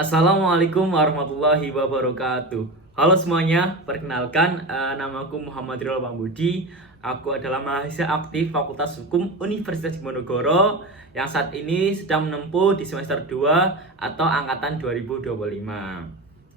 Assalamualaikum warahmatullahi wabarakatuh. Halo semuanya, perkenalkan namaku Muhammad Ridho Pambudi. Aku adalah mahasiswa aktif Fakultas Hukum Universitas Diponegoro yang saat ini sedang menempuh di semester 2 atau angkatan 2025.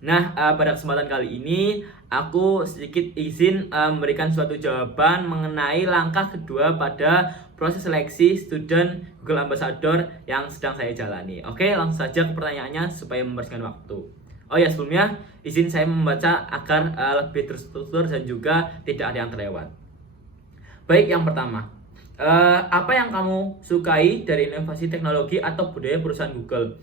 Nah, pada kesempatan kali ini aku sedikit izin memberikan suatu jawaban mengenai langkah kedua pada proses seleksi student Google Ambassador yang sedang saya jalani. Oke, langsung saja ke pertanyaannya supaya mempersingkat waktu. Oh ya, sebelumnya izin saya membaca agar lebih terstruktur dan juga tidak ada yang terlewat. Baik, yang pertama, apa yang kamu sukai dari inovasi teknologi atau budaya perusahaan Google?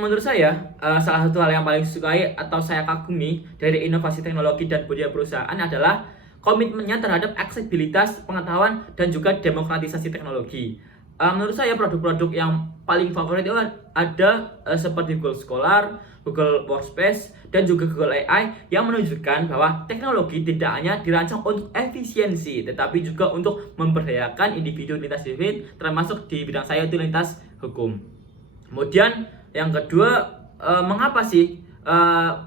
Menurut saya, salah satu hal yang paling sukai atau saya kagumi dari inovasi teknologi dan budaya perusahaan adalah komitmennya terhadap aksesibilitas pengetahuan dan juga demokratisasi teknologi. Menurut saya produk-produk yang paling favorit itu ada seperti Google Scholar, Google Workspace, dan juga Google AI yang menunjukkan bahwa teknologi tidak hanya dirancang untuk efisiensi, tetapi juga untuk memberdayakan individu lintas disiplin, termasuk di bidang saya itu lintas hukum. Kemudian yang kedua, mengapa sih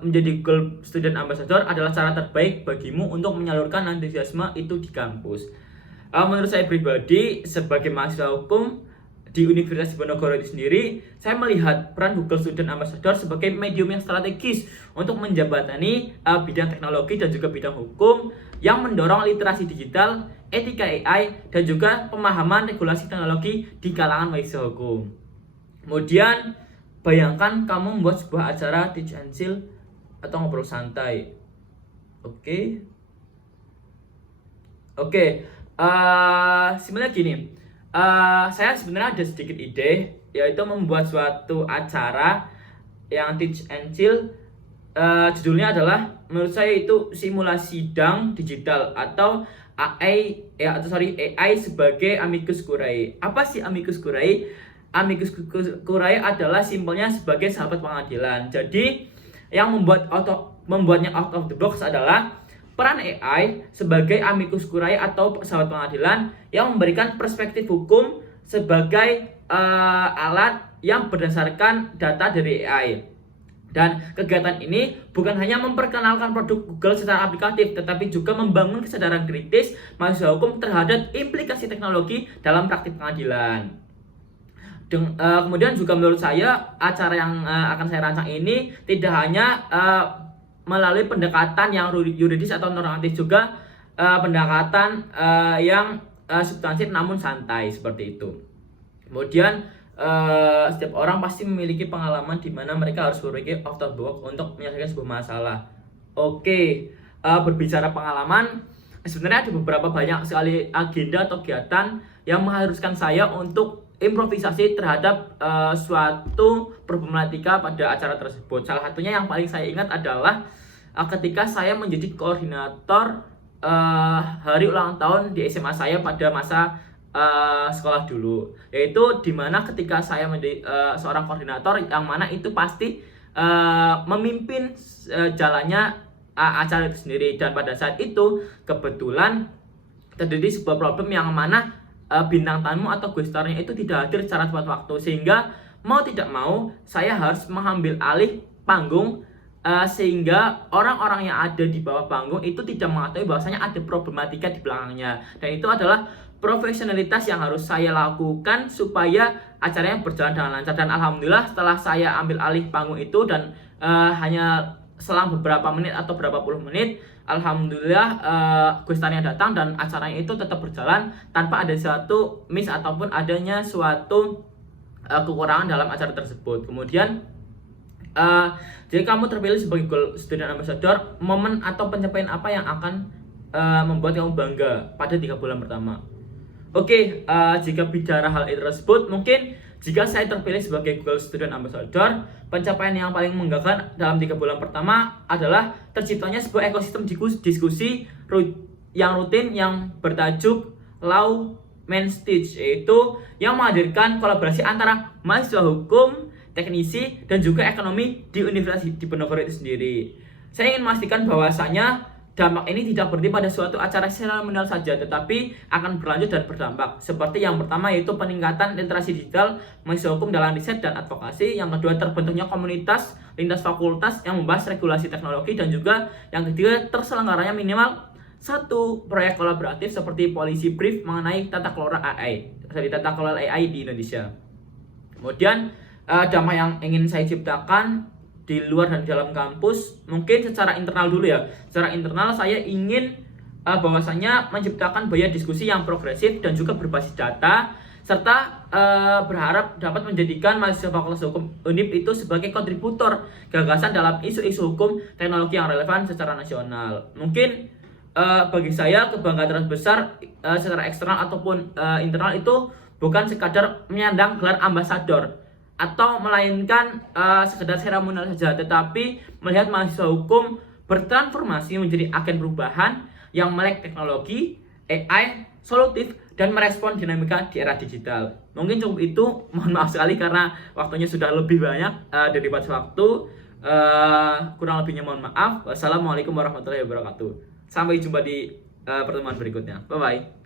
menjadi Google Student Ambassador adalah cara terbaik bagimu untuk menyalurkan antusiasme itu di kampus? Menurut saya pribadi, sebagai mahasiswa hukum di Universitas Diponegoro itu sendiri, saya melihat peran Google Student Ambassador sebagai medium yang strategis untuk menjembatani bidang teknologi dan juga bidang hukum yang mendorong literasi digital, etika AI, dan juga pemahaman regulasi teknologi di kalangan mahasiswa hukum. Kemudian, bayangkan kamu membuat sebuah acara teach and chill atau ngobrol santai. Oke. Sebenarnya gini, saya sebenarnya ada sedikit ide, yaitu membuat suatu acara yang teach and chill. Judulnya adalah, menurut saya itu simulasi sidang digital atau AI sebagai amicus curiae. Apa sih amicus curiae? Amicus curiae adalah simpelnya sebagai sahabat pengadilan. Jadi yang membuatnya out of the box adalah peran AI sebagai amicus curiae atau sahabat pengadilan yang memberikan perspektif hukum sebagai alat yang berdasarkan data dari AI. Dan kegiatan ini bukan hanya memperkenalkan produk Google secara aplikatif, tetapi juga membangun kesadaran kritis mahasiswa hukum terhadap implikasi teknologi dalam praktik pengadilan. Kemudian juga menurut saya acara yang akan saya rancang ini tidak hanya melalui pendekatan yang yuridis atau normatif, juga pendekatan yang substansif namun santai seperti itu. Kemudian setiap orang pasti memiliki pengalaman di mana mereka harus berpikir out of the box untuk menyelesaikan sebuah masalah. Berbicara pengalaman, sebenarnya ada beberapa banyak sekali agenda atau kegiatan yang mengharuskan saya untuk improvisasi terhadap suatu problematika pada acara tersebut. Salah satunya yang paling saya ingat adalah ketika saya menjadi koordinator hari ulang tahun di SMA saya pada masa sekolah dulu, yaitu dimana ketika saya menjadi seorang koordinator yang mana itu pasti memimpin jalannya acara itu sendiri. Dan pada saat itu kebetulan terjadi sebuah problem yang mana bintang tamu atau guest star-nya itu tidak hadir secara tepat waktu, sehingga mau tidak mau saya harus mengambil alih panggung, sehingga orang-orang yang ada di bawah panggung itu tidak mengetahui bahwasanya ada problematika di belakangnya. Dan itu adalah profesionalitas yang harus saya lakukan supaya acaranya berjalan dengan lancar. Dan alhamdulillah setelah saya ambil alih panggung itu dan hanya selang beberapa menit atau berapa puluh menit, alhamdulillah guestarnya datang dan acaranya itu tetap berjalan tanpa ada suatu miss ataupun adanya suatu kekurangan dalam acara tersebut. Kemudian jika kamu terpilih sebagai Google Student Ambassador, momen atau pencapaian apa yang akan membuat kamu bangga pada 3 bulan pertama? Jika bicara hal itu tersebut, mungkin jika saya terpilih sebagai Google Student Ambassador, pencapaian yang paling membanggakan dalam 3 bulan pertama adalah terciptanya sebuah ekosistem diskusi yang rutin yang bertajuk Law Main Stage, yaitu yang menghadirkan kolaborasi antara mahasiswa hukum, teknisi, dan juga ekonomi di Universitas Diponegoro itu sendiri. Saya ingin memastikan bahwasanya dampak ini tidak berhenti pada suatu acara seremonial saja, tetapi akan berlanjut dan berdampak. Seperti yang pertama yaitu peningkatan literasi digital mahasiswa hukum dalam riset dan advokasi. Yang kedua, terbentuknya komunitas lintas fakultas yang membahas regulasi teknologi. Dan juga yang ketiga, terselenggaranya minimal satu proyek kolaboratif seperti policy brief mengenai tata kelola AI di Indonesia. Kemudian dampak yang ingin saya ciptakan di luar dan di dalam kampus, mungkin secara internal dulu ya. Secara internal saya ingin bahwasanya menciptakan budaya diskusi yang progresif dan juga berbasis data, serta berharap dapat menjadikan mahasiswa Fakultas Hukum UNIF itu sebagai kontributor gagasan dalam isu-isu hukum teknologi yang relevan secara nasional. Mungkin bagi saya kebanggaan terbesar secara eksternal ataupun internal itu bukan sekadar menyandang gelar ambasador atau melainkan sekedar seremonial saja, tetapi melihat mahasiswa hukum bertransformasi menjadi agen perubahan yang melek teknologi, AI, solutif, dan merespon dinamika di era digital. Mungkin cukup itu, mohon maaf sekali karena waktunya sudah lebih banyak dari batas waktu. Kurang lebihnya mohon maaf. Wassalamualaikum warahmatullahi wabarakatuh. Sampai jumpa di pertemuan berikutnya. Bye-bye.